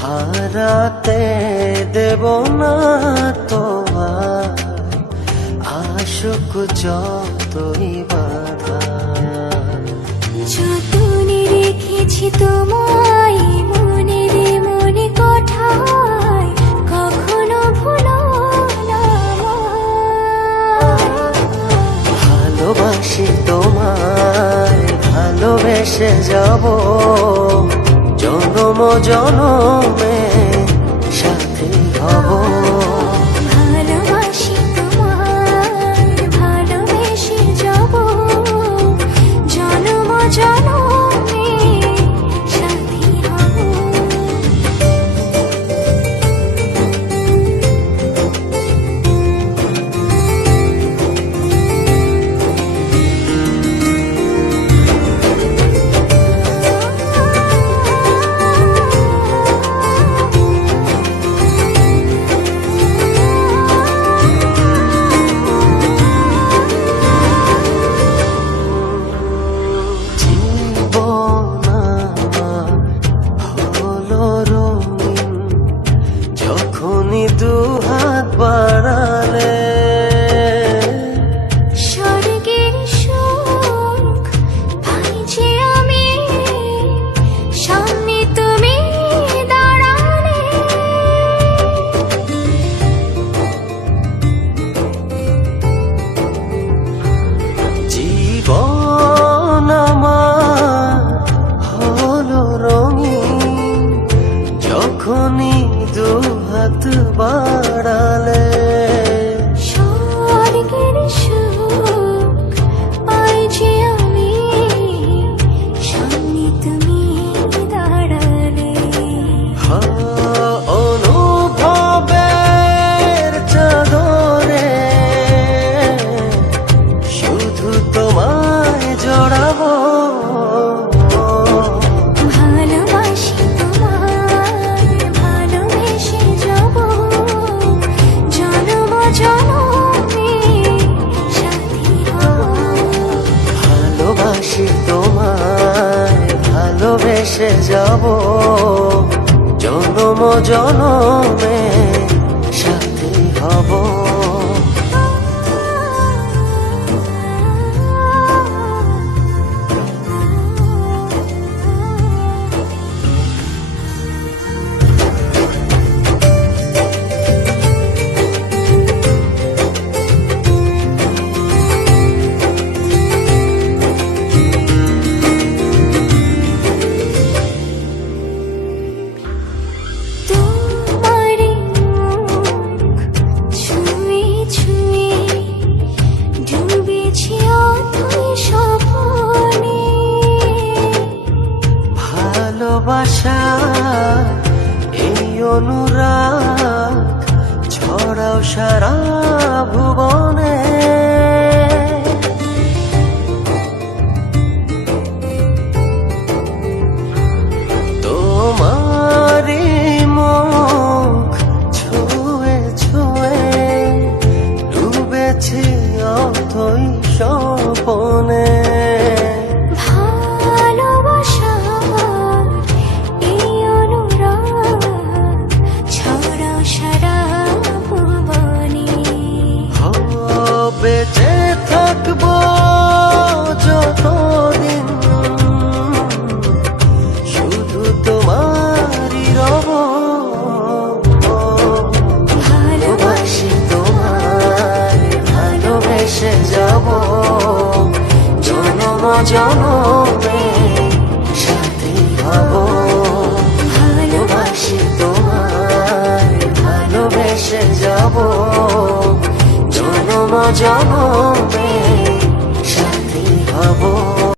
হারাতে দেব না তোমার আশুক যতই বাধা। যতনে রেখেছি তোমায় মনের মনে কোঠায়, কখনো ভুলো না। ভালোবাসি তোমায়, ভালোবেসে যাব জনম জনমে সাথী হব। ভালোবাসি তোমায়, ভালোবেসে যাব জনম জনমে সাথী হব। যখনই দুহাত বাড়ালে স্বর্গের সুখ পাই যে আমি, সামনে তুমি দাঁড়ালে। জীবন আমার হলো রঙিন যখনই দুহাত বাড়ালে। স্বর্গের সুখ পাই যে আমি, সামনে তুমি দাঁড়ালে। অনুভবের চাদরে শুধু তোমায় জড়াবো। ভালোবাসি তোমায়, ভালোবেসে যাব জনম জনমে সাথী হব। ভালোবাসি তোমায়, ভালোবেসে যাব জনম জনমে সাথী হব। তোমারি মুখ ছুঁয়ে ছুঁয়ে ডুবেছি অথই স্বপ্নে। ভালোবাসা এই অনুরাগ ছড়াও সারা ভুবনে। তোমারি মুখ ছুঁয়ে ছুঁয়ে ডুবেছি অথই স্বপনে। ভালোবাসার এই অনুরাগ ছড়াও সারা ভুবনে। বেঁচে থাকবো যতদিন শুধু তোমারই রব। ভালোবাসি তোমায়, ভালোবেসে যাব জনম জনমে সাথী হব। ভালোবাসি তোমায়, ভালোবেসে যাব জনম জনমে